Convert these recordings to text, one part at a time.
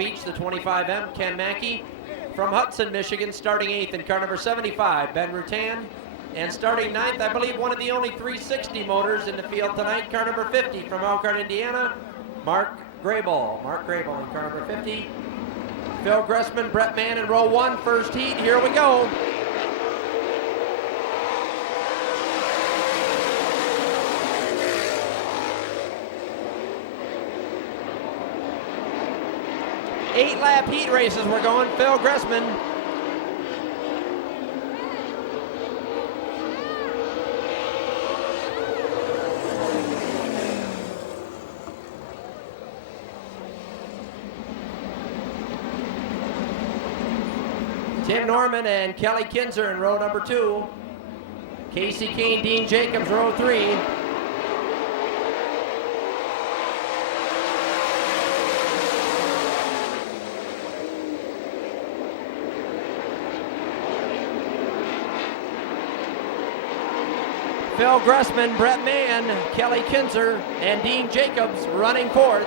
Beach, the 25M, Ken Mackey. From Hudson, Michigan, starting 8th in car number 75, Ben Rutan. And starting 9th, I believe one of the only 360 motors in the field tonight, car number 50 from Elkhart, Indiana, Mark Grable. Mark Grable in car number 50. Phil Gressman, Brett Mann in row 1, first heat. Here we go. Eight-lap heat races we're going. Phil Gressman. Tim Norman and Kelly Kinzer in row number 2. Casey Kane, Dean Jacobs, row 3. Phil Gressman, Brett Mann, Kelly Kinzer, and Dean Jacobs running 4th.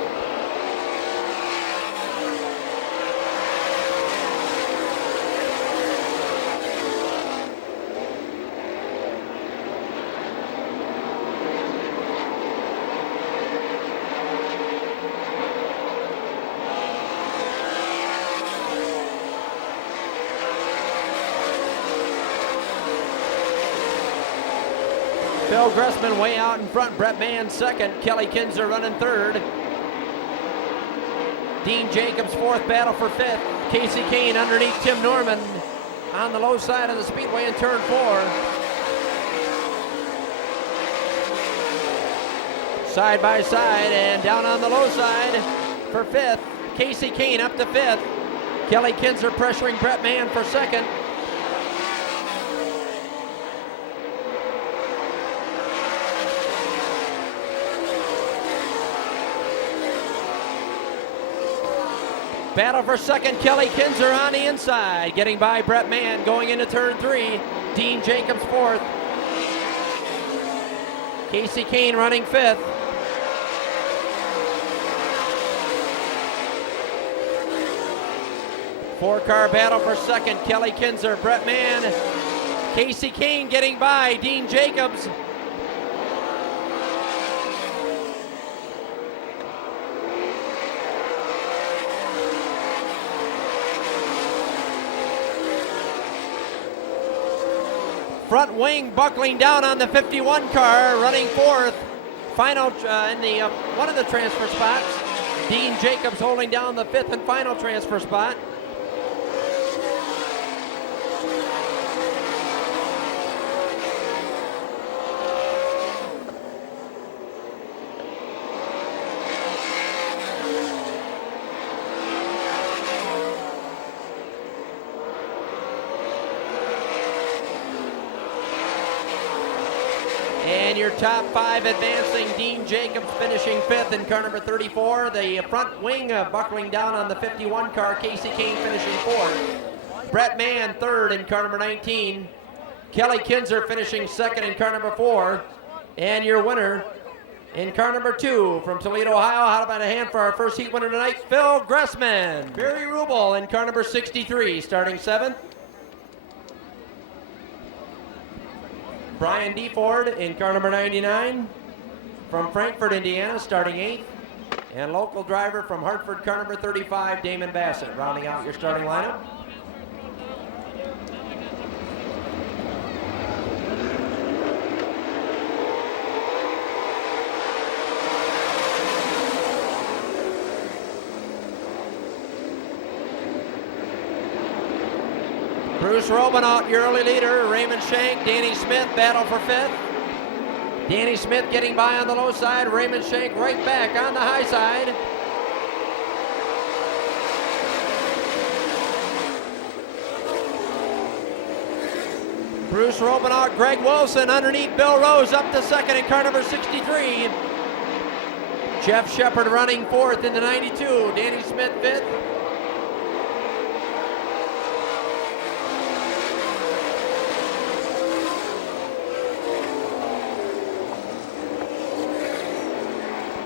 Phil Gressman way out in front, Brett Mann 2nd, Kelly Kinzer running 3rd. Dean Jacobs 4th, battle for 5th. Casey Kane underneath Tim Norman on the low side of the Speedway in turn 4. Side by side and down on the low side for 5th. Casey Kane up to 5th. Kelly Kinzer pressuring Brett Mann for 2nd. Battle for 2nd, Kelly Kinzer on the inside, getting by Brett Mann going into turn 3. Dean Jacobs 4th. Casey Kane running 5th. Four-car battle for 2nd, Kelly Kinzer, Brett Mann. Casey Kane getting by Dean Jacobs. Front wing buckling down on the 51 car, running 4th. Final in the one of the transfer spots. Dean Jacobs holding down the 5th and final transfer spot. And your top 5 advancing, Dean Jacobs finishing 5th in car number 34. The front wing buckling down on the 51 car, Casey Kane finishing 4th. Brett Mann 3rd in car number 19. Kelly Kinzer finishing 2nd in car number 4. And your winner in car number 2 from Toledo, Ohio. How about a hand for our first heat winner tonight, Phil Gressman. Barry Rubel in car number 63, starting 7th. Brian DeFord in car number 99 from Frankfort, Indiana, starting 8th. And local driver from Hartford, car number 35, Damon Bassett, rounding out your starting lineup. Bruce Robinaut, your early leader. Raymond Shank, Danny Smith, battle for 5th. Danny Smith getting by on the low side. Raymond Shank right back on the high side. Bruce Robinaut, Greg Wilson underneath Bill Rose up to 2nd in car number 63. Jeff Shepard running 4th in the 92. Danny Smith 5th.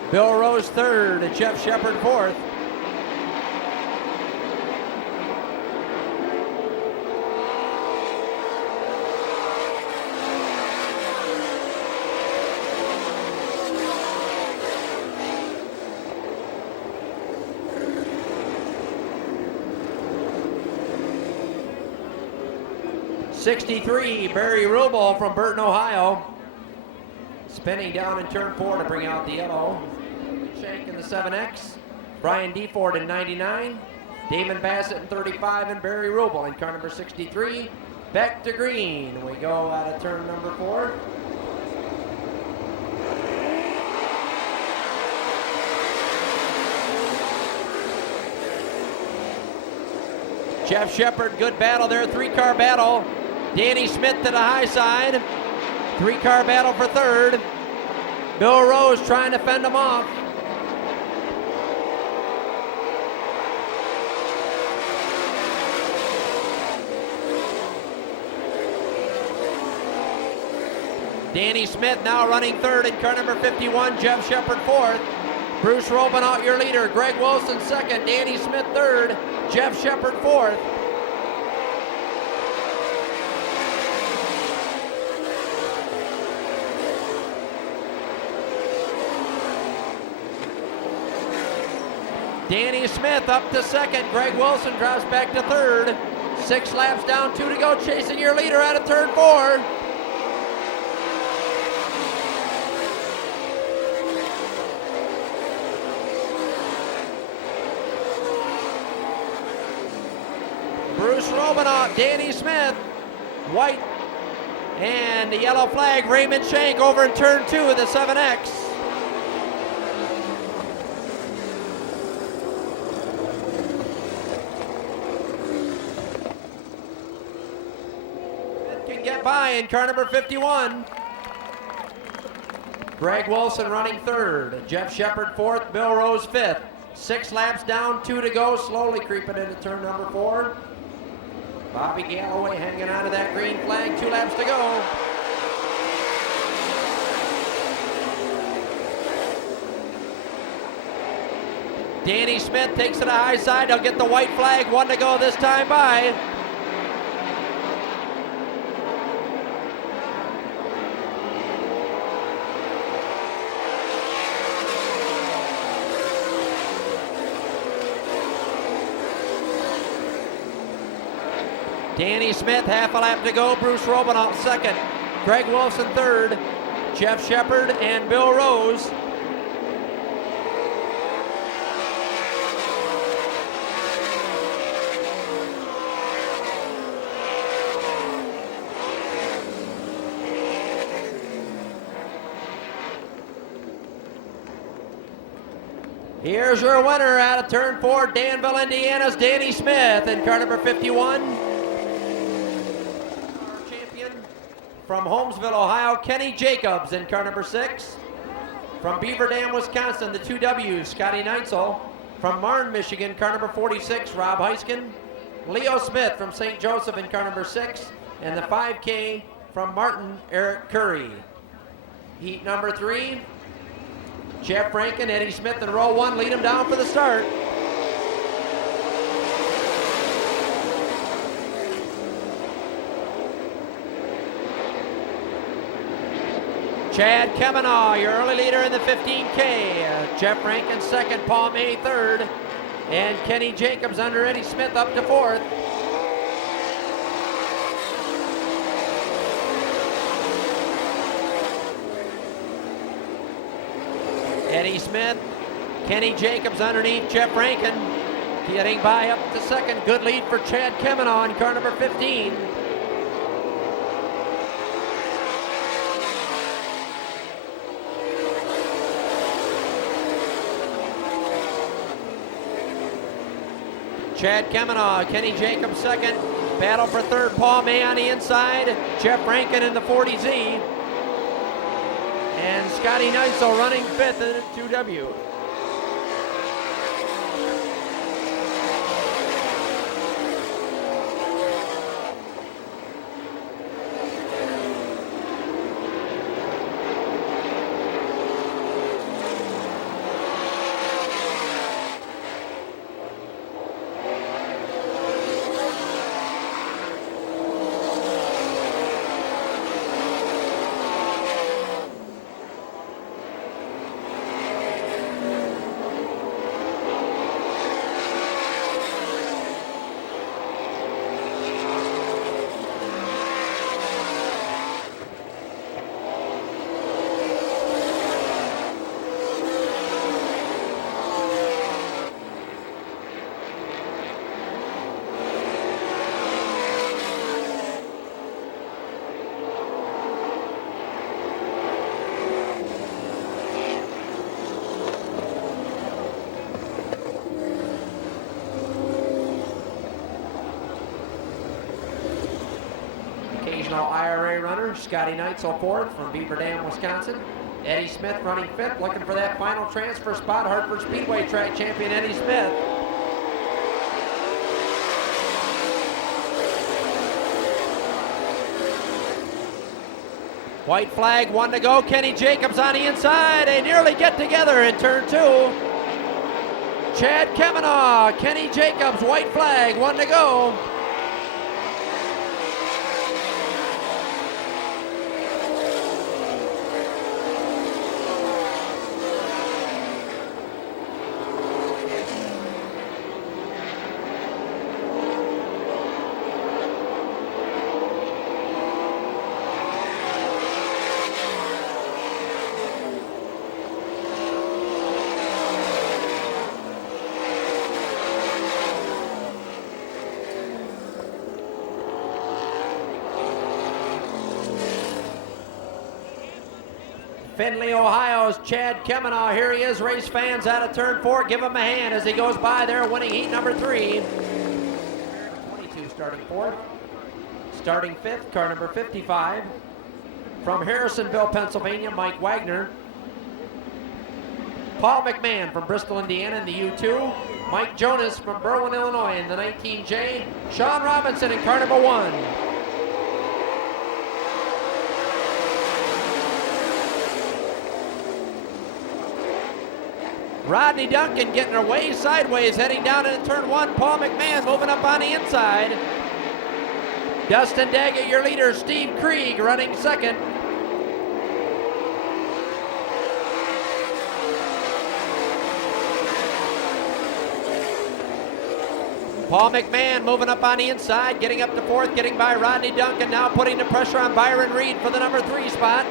Bill Rose 3rd and Jeff Shepard 4th. 63, Barry Rubel from Burton, Ohio. Spinning down in turn 4 to bring out the yellow. Shank in the 7X. Brian Deford in 99. Damon Bassett in 35, and Barry Rubel in car number 63. Back to green. We go out of turn number 4. Jeff Shepard, good battle there, 3-car battle. Danny Smith to the high side. 3-car battle for third. Bill Rose trying to fend him off. Danny Smith now running third in car number 51. Jeff Shepard fourth. Bruce Robinaugh your leader. Greg Wilson second. Danny Smith third. Jeff Shepard fourth. Danny Smith up to second. Greg Wilson drops back to third. 6 laps down, 2 to go, chasing your leader out of turn 4. Bruce Robinaugh, Danny Smith, white, and the yellow flag, Raymond Shank over in turn 2 of the 7X. Can get by in car number 51. Greg Wilson running third, Jeff Shepard fourth, Bill Rose fifth. 6 laps down, 2 to go, slowly creeping into turn number 4. Bobby Galloway hanging on to that green flag, 2 laps to go. Danny Smith takes to the high side, he'll get the white flag, 1 to go this time by. Danny Smith, half a lap to go. Bruce Robinaugh second. Greg Wilson third. Jeff Shepard and Bill Rose. Here's your winner out of turn 4, Danville, Indiana's Danny Smith in car number 51. From Holmesville, Ohio, Kenny Jacobs in car number 6. From Beaver Dam, Wisconsin, the 2Ws, Scotty Neitzel. From Marne, Michigan, car number 46, Rob Heiskin. Leo Smith from St. Joseph in car number 6. And the 5K from Martin, Eric Curry. Heat number 3, Jeff Rankin, Eddie Smith in row 1, lead him down for the start. Chad Kemanaugh, your early leader in the 15K. Jeff Rankin second, Paul May third, and Kenny Jacobs under Eddie Smith up to fourth. Eddie Smith, Kenny Jacobs underneath Jeff Rankin, getting by up to second. Good lead for Chad Kemanaugh in car number 15. Chad Kemanaugh, Kenny Jacobs second. Battle for third, Paul May on the inside. Jeff Rankin in the 40Z. And Scotty Neitzel running fifth in the 2W. Regional IRA runner, Scotty Neitzel fourth from Beaver Dam, Wisconsin. Eddie Smith running fifth, looking for that final transfer spot. Hartford Speedway track champion Eddie Smith. White flag, 1 to go. Kenny Jacobs on the inside. They nearly get together in turn 2. Chad Kavanaugh, Kenny Jacobs, white flag, 1 to go. Findlay, Ohio's Chad Kavanaugh. Here he is, race fans out of turn 4. Give him a hand as he goes by there, winning heat number 3. 22 starting 4th. Starting 5th, car number 55. From Harrisonville, Pennsylvania, Mike Wagner. Paul McMahon from Bristol, Indiana in the U2. Mike Jonas from Berwyn, Illinois in the 19J. Sean Robinson in car number 1. Rodney Duncan getting her way sideways, heading down into turn 1. Paul McMahon moving up on the inside. Dustin Daggett, your leader. Steve Krieg running second. Paul McMahon moving up on the inside, getting up to 4th, getting by Rodney Duncan, now putting the pressure on Byron Reed for the number 3 spot.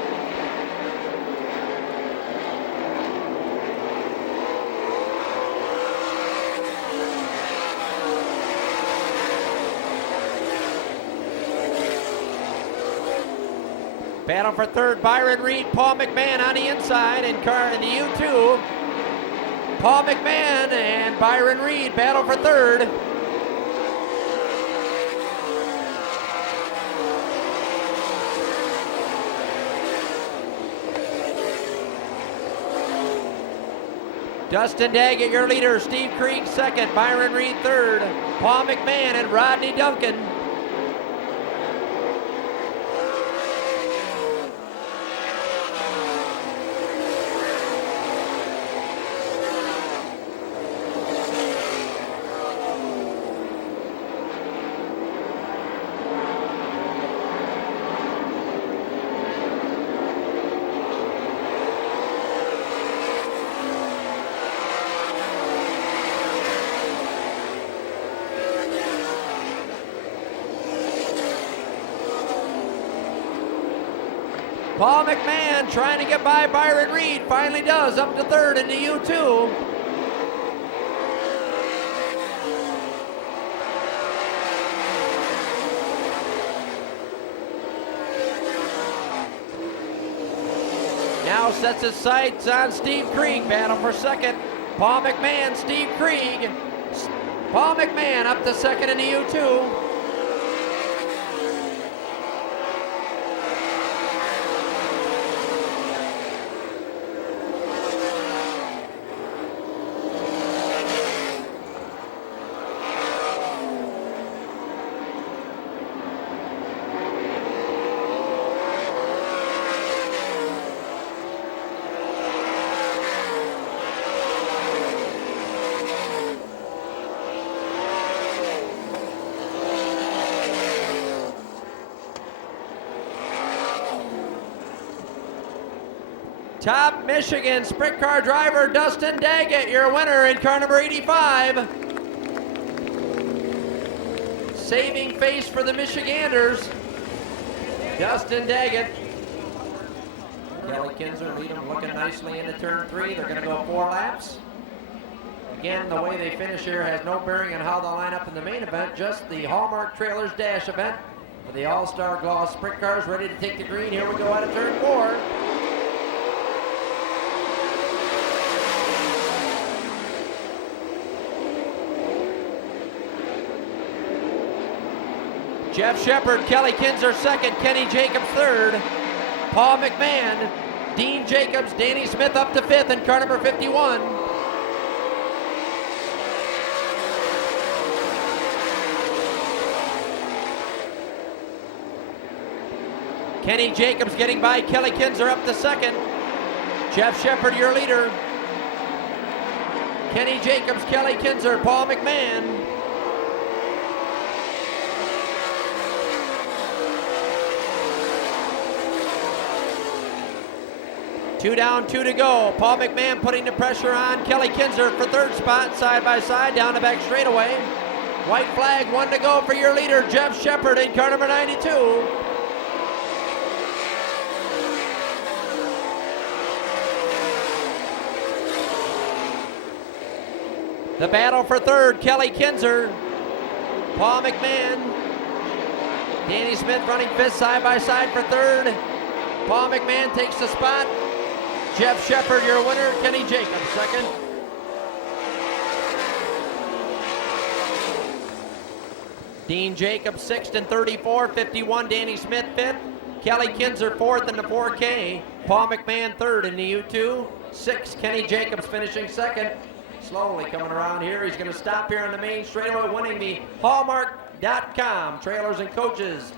Battle for 3rd, Byron Reed, Paul McMahon on the inside in the U2. Paul McMahon and Byron Reed battle for 3rd. Dustin Daggett, your leader. Steve Krieg 2nd, Byron Reed 3rd. Paul McMahon and Rodney Duncan. Paul McMahon trying to get by Byron Reed, finally does, up to 3rd in the U2. Now sets his sights on Steve Krieg, battle for 2nd. Paul McMahon, Steve Krieg. Paul McMahon up to 2nd in the U2. Top Michigan sprint car driver Dustin Daggett, your winner in car number 85. Saving face for the Michiganders, Dustin Daggett. Kelly Kinzer lead them looking nicely into turn 3. They're going to go 4 laps. Again, the way they finish here has no bearing on how they'll line up in the main event, just the Hallmark Trailers Dash event for the All-Star Gloss sprint cars ready to take the green. Here we go out of turn 4. Jeff Shepard, Kelly Kinzer second, Kenny Jacobs third, Paul McMahon, Dean Jacobs, Danny Smith up to fifth in car number 51. Kenny Jacobs getting by Kelly Kinzer up to second. Jeff Shepard, your leader. Kenny Jacobs, Kelly Kinzer, Paul McMahon. Two down, two to go. Paul McMahon putting the pressure on Kelly Kinzer for third spot, side by side, down the back straightaway. White flag, one to go for your leader, Jeff Shepard in car number 92. The battle for third, Kelly Kinzer, Paul McMahon, Danny Smith running fifth side by side for third. Paul McMahon takes the spot. Jeff Shepard, your winner. Kenny Jacobs second. Dean Jacobs sixth and 34, 51. Danny Smith fifth. Kelly Kinzer fourth in the 4K. Paul McMahon third in the U2. Sixth, Kenny Jacobs finishing second. Slowly coming around here. He's going to stop here on the main straightaway, winning the Hallmark.com Trailers and Coaches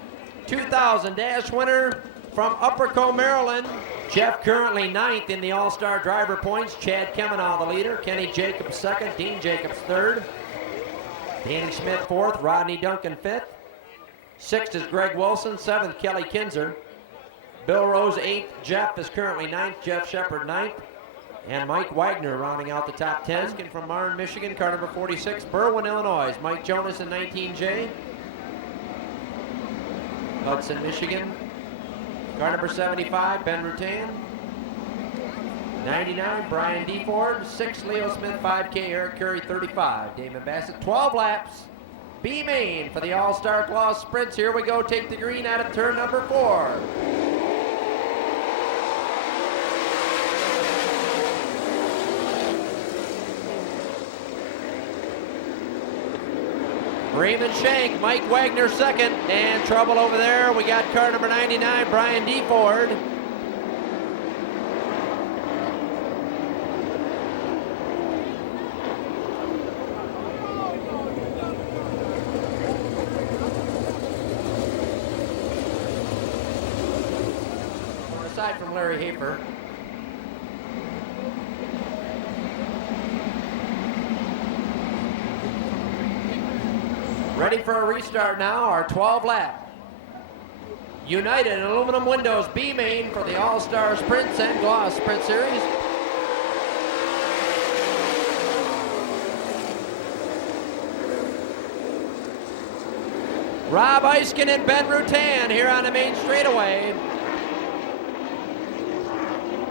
2000 Dash winner from Upper Co, Maryland. Jeff currently ninth in the All-Star driver points. Chad Kemenall the leader. Kenny Jacobs second. Dean Jacobs third. Danny Smith fourth. Rodney Duncan fifth. Sixth is Greg Wilson. Seventh, Kelly Kinzer. Bill Rose eighth. Jeff is currently ninth. Jeff Shepard ninth. And Mike Wagner rounding out the top 10. From Marne, Michigan, car number 46. Berwyn, Illinois. Mike Jonas in 19J. Hudson, Michigan. Car number 75, Ben Rutan. 99, Brian DeFord. 6, Leo Smith. 5K, Eric Curry. 35, Damon Bassett. 12 laps. B main for the All-Star Claus Sprints. Here we go. Take the green out of turn number 4. Raymond Shank, Mike Wagner second, and trouble over there. We got car number 99, Brian DeFord. Aside from Larry Hafer. Ready for a restart now, our 12 lap. United Aluminum Windows B main for the All-Star Sprints and Gloss Sprint Series. Rob Eiskin and Ben Rutan here on the main straightaway.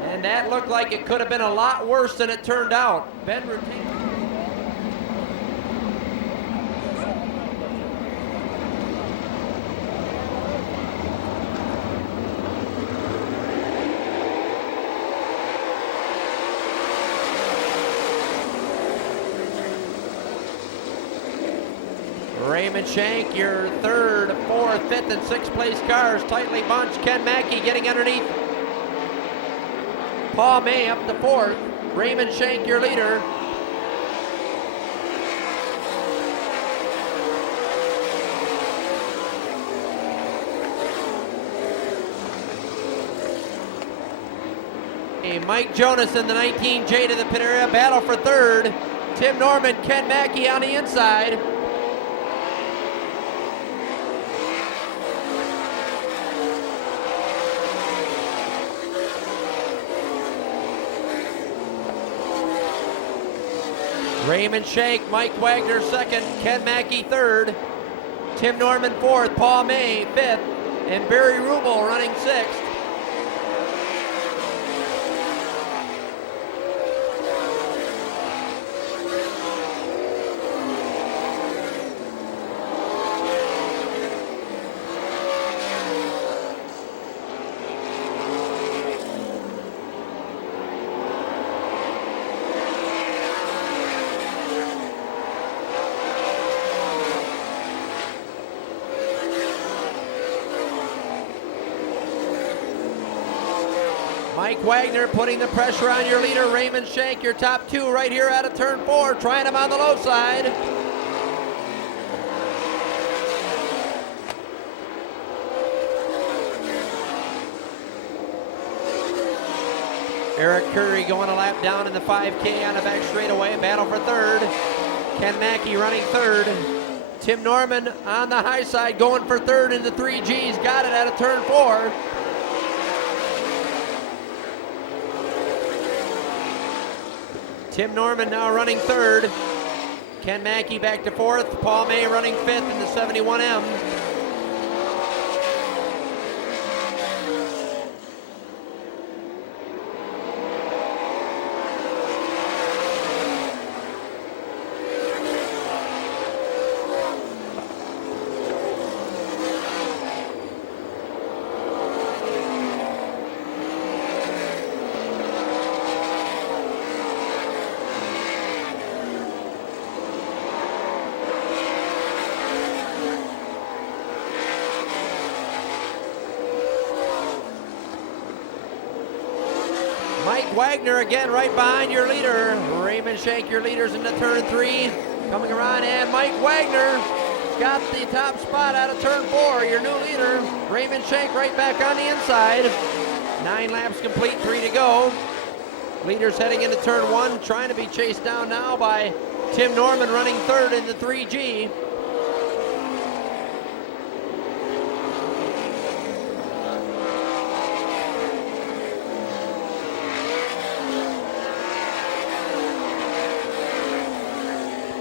And that looked like it could have been a lot worse than it turned out. Ben Rutan. Raymond Shank, your third, fourth, fifth, and sixth place cars tightly bunched. Ken Mackey getting underneath. Paul May up to fourth. Raymond Shank, your leader. Mike Jonas in the 19J to the pit area. Battle for third. Tim Norman, Ken Mackey on the inside. Raymond Shank, Mike Wagner second, Ken Mackey third, Tim Norman fourth, Paul May fifth, and Barry Rubel running sixth. Mike Wagner putting the pressure on your leader, Raymond Shank, your top two right here out of turn 4, trying him on the low side. Eric Curry going a lap down in the 5K on the back straightaway. Battle for third. Ken Mackey running third. Tim Norman on the high side going for third in the 3Gs. Got it out of turn 4. Tim Norman now running third. Ken Mackey back to fourth. Paul May running fifth in the 71M. Mike Wagner again right behind your leader. Raymond Shank, your leaders into turn 3. Coming around, and Mike Wagner got the top spot out of turn 4. Your new leader, Raymond Shank, right back on the inside. 9 laps complete, 3 to go. Leaders heading into turn 1, trying to be chased down now by Tim Norman running third in the 3G.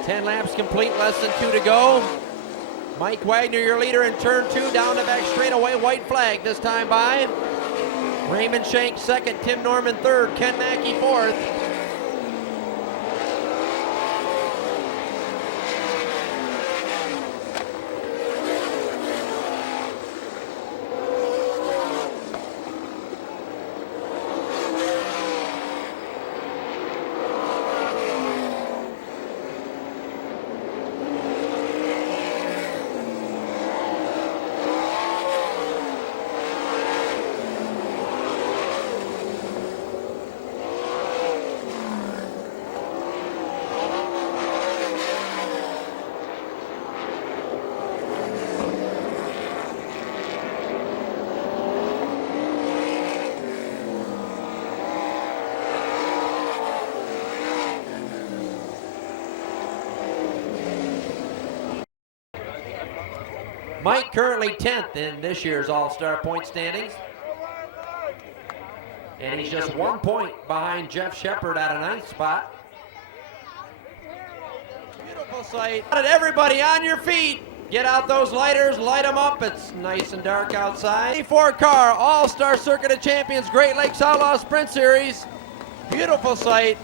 Ten laps complete, less than 2 to go. Mike Wagner, your leader in turn 2, down the back straightaway, white flag this time by. Raymond Shank second, Tim Norman third, Ken Mackey fourth. Mike currently 10th in this year's All-Star point standings. And he's just 1 point behind Jeff Shepard at a 9th spot. Beautiful sight. Everybody on your feet. Get out those lighters, light them up. It's nice and dark outside. 84 car, All-Star Circuit of Champions, Great Lakes Outlaw Sprint Series. Beautiful sight.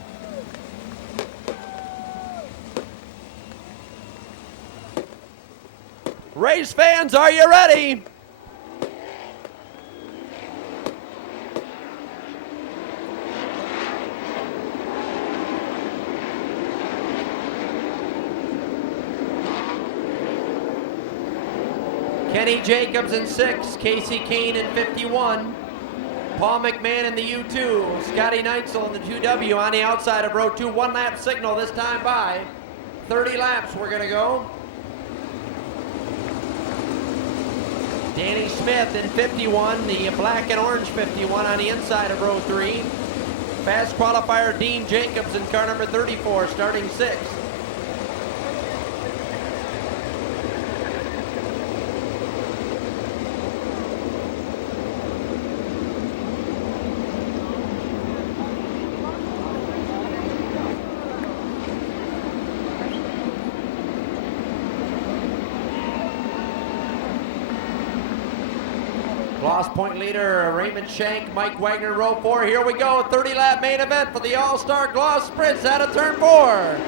Race fans, are you ready? Kenny Jacobs in 6, Casey Kane in 51, Paul McMahon in the U2, Scotty Neitzel in the 2W on the outside of row 2. 1 lap signal this time by. 30 laps we're gonna go. Danny Smith in 51, the black and orange 51 on the inside of row 3. Fast qualifier Dean Jacobs in car number 34, starting 6th. Lost point leader, Raymond Shank, Mike Wagner, row 4. Here we go, 30-lap main event for the All-Star Gloss Sprints out of turn 4.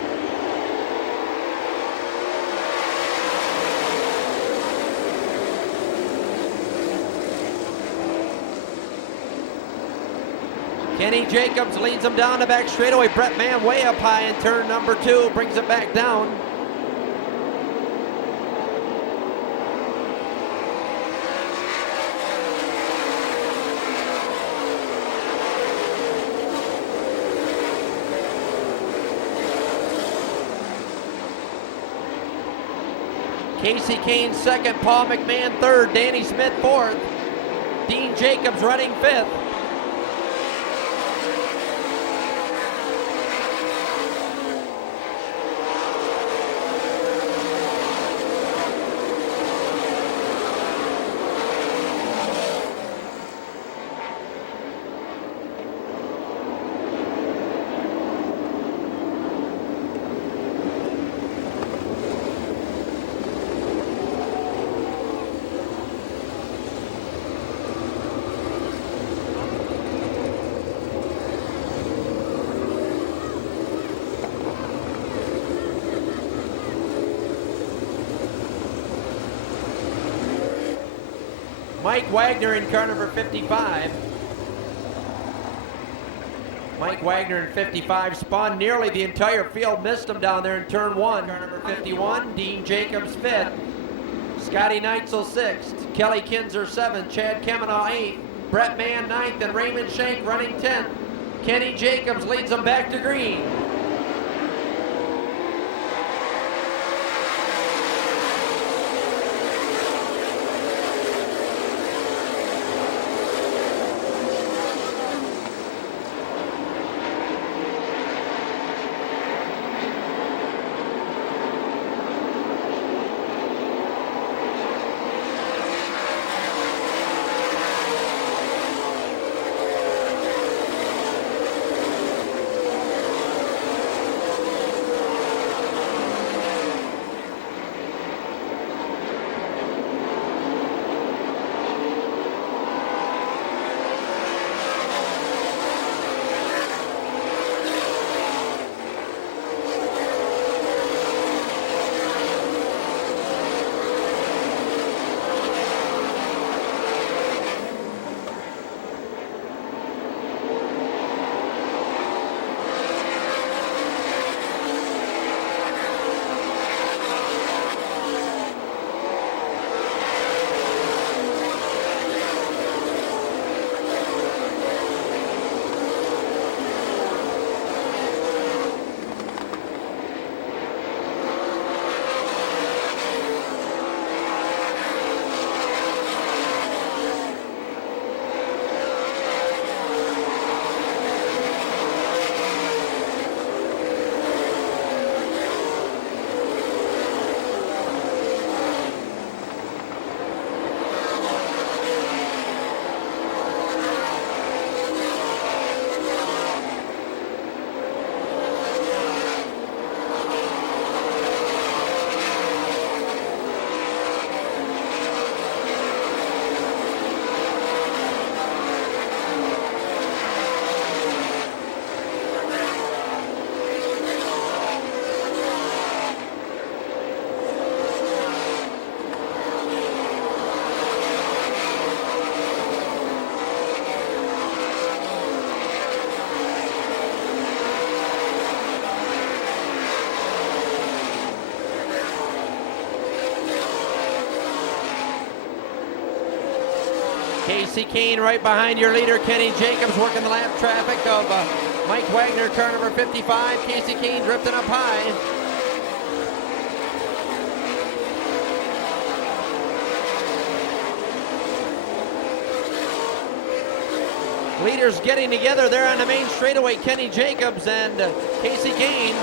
Kenny Jacobs leads him down the back straightaway. Brett Mann way up high in turn number 2, brings it back down. Casey Kane second, Paul McMahon third, Danny Smith fourth, Dean Jacobs running fifth. Mike Wagner in car number 55. Mike Wagner in 55 spun nearly the entire field, missed him down there in turn one. Car number 51, Dean Jacobs fifth, Scotty Neitzel sixth, Kelly Kinzer seventh, Chad Kemenaugh eighth, Brett Mann ninth, and Raymond Shank running 10th. Kenny Jacobs leads them back to green. Casey Kane right behind your leader, Kenny Jacobs, working the lap traffic of Mike Wagner, car number 55. Casey Kane drifting up high. Leaders getting together there on the main straightaway, Kenny Jacobs and Casey Kane.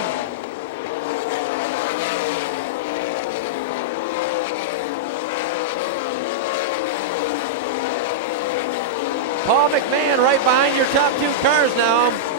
Paul McMahon right behind your top two cars now.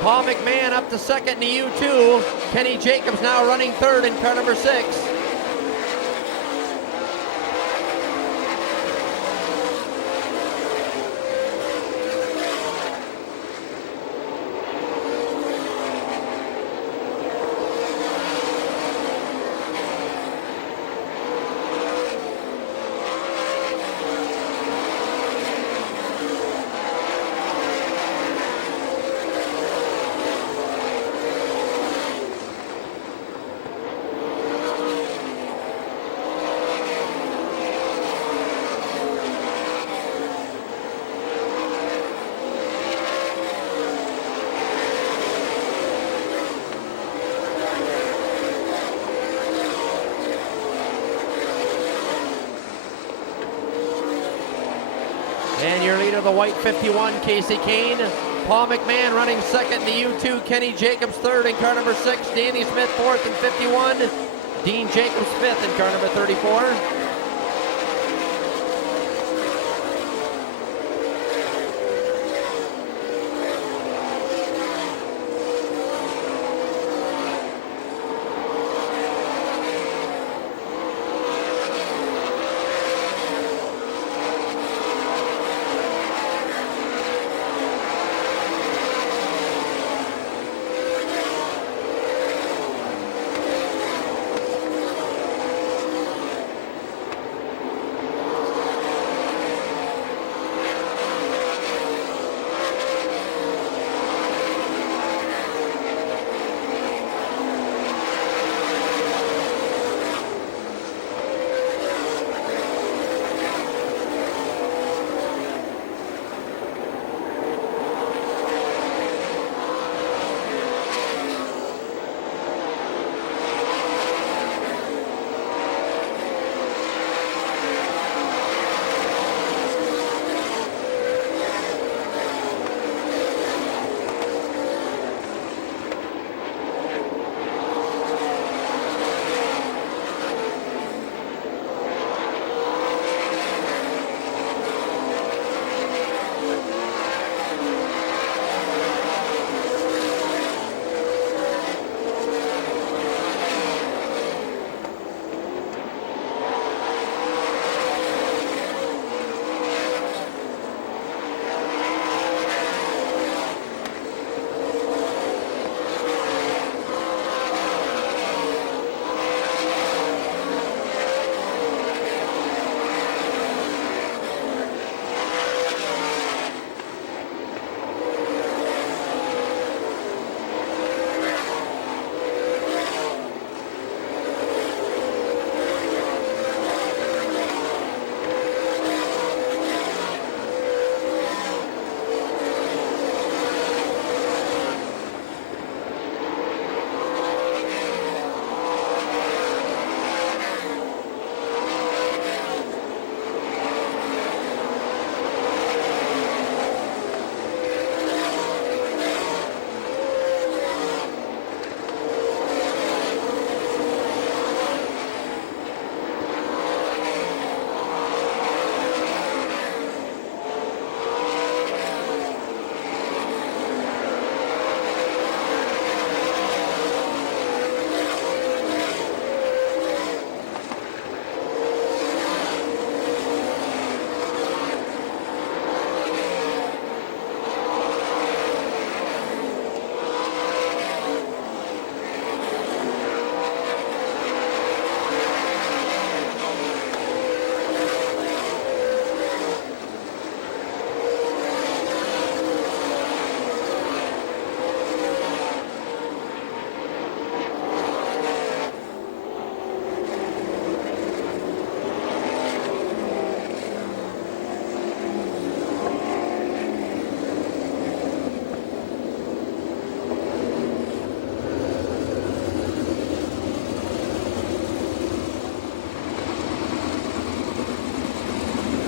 Paul McMahon up to second in the U2. Kenny Jacobs now running third in car number 6. And your leader, the white 51, Casey Kane. Paul McMahon running second in the U2. Kenny Jacobs third in car number 6. Danny Smith fourth in 51. Dean Jacobs fifth in car number 34.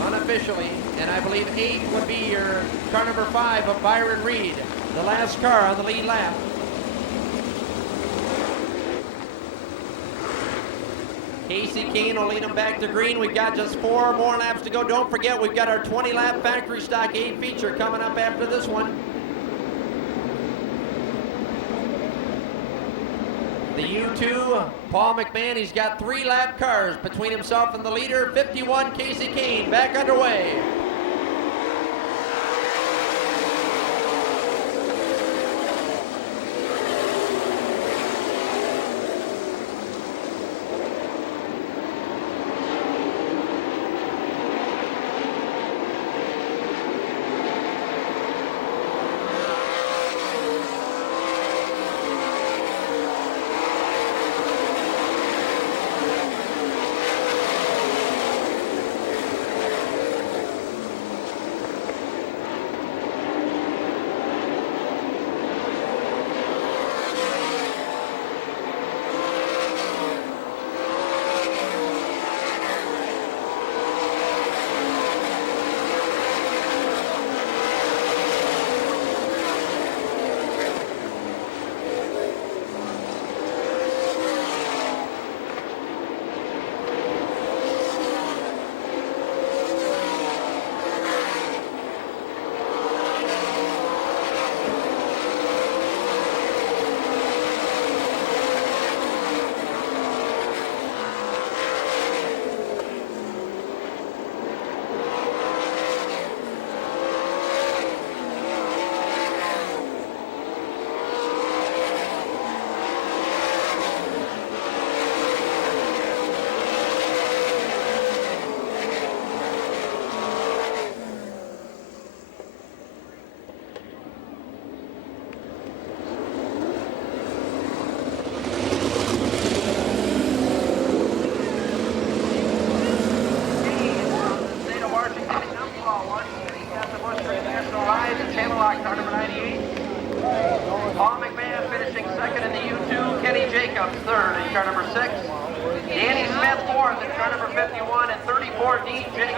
Unofficially, and I believe 8 would be your car number 5 of Byron Reed, the last car on the lead lap. Casey Kane will lead them back to green. We've got just 4 more laps to go. Don't forget, we've got our 20-lap factory stock A feature coming up after this one. The U2, Paul McMahon, he's got 3 lap cars between himself and the leader. 51, Casey Kane, back underway.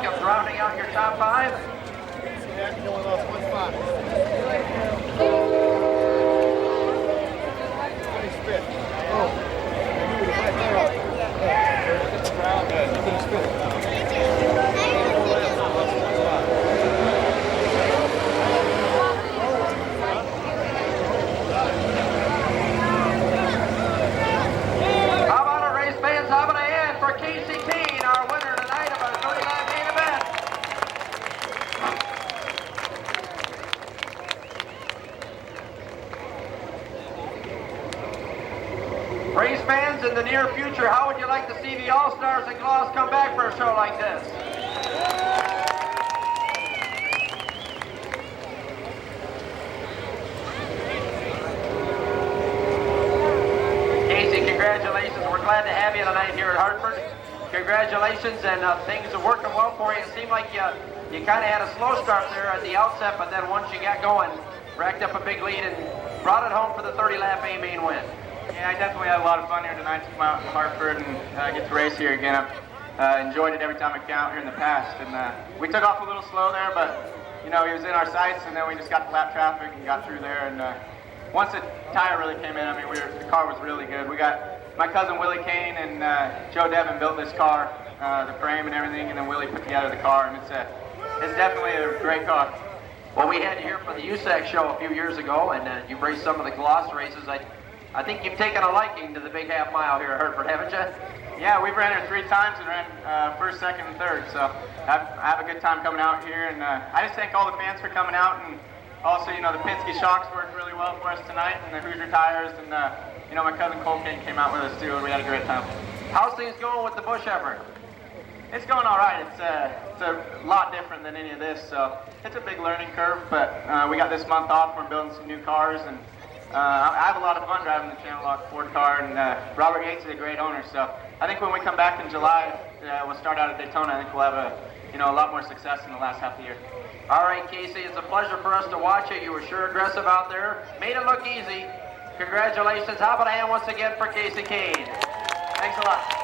Jacobs rounding out your top 5. How about a race fans? How about a hand for Casey Kane, our winner tonight of our 39 main event? Race fans, in the near future, how would you like to see the All-Stars and Gloss come back for a show like this? Casey, congratulations. We're glad to have you tonight here at Hartford. Congratulations, and things are working well for you. It seemed like you kind of had a slow start there at the outset, but then once you got going, racked up a big lead and brought it home for the 30-lap A-main win. Yeah, I definitely had a lot of fun here tonight to come out to Hartford and get to race here again. I've enjoyed it every time I came out here in the past. And we took off a little slow there, but you know, he was in our sights, and then we just got the lap traffic and got through there. And once the tire really came in, I mean, the car was really good. We got my cousin Willie Kane and Joe Devin built this car, the frame and everything, and then Willie put together the car, and it's definitely a great car. Well, we had you here for the USAC show a few years ago, and you've raced some of the Gloss races. I think you've taken a liking to the big half mile here at Hartford, haven't you? Yeah, we've ran here 3 times and ran first, second, and third. So I have a good time coming out here, and I just thank all the fans for coming out, and also, you know, the Penske shocks worked really well for us tonight, and the Hoosier tires, and you know, my cousin Cole King came out with us too, and we had a great time. How's things going with the Bush effort? It's going all right. It's a lot different than any of this, so it's a big learning curve. But we got this month off. We're building some new cars, and I have a lot of fun driving the Channel Lock Ford car. And Robert Yates is a great owner, so I think when we come back in July, we'll start out at Daytona. I think we'll have a lot more success in the last half of the year. All right, Casey, it's a pleasure for us to watch you. You were sure aggressive out there. Made it look easy. Congratulations. How about a hand once again for Casey Kane? Thanks a lot.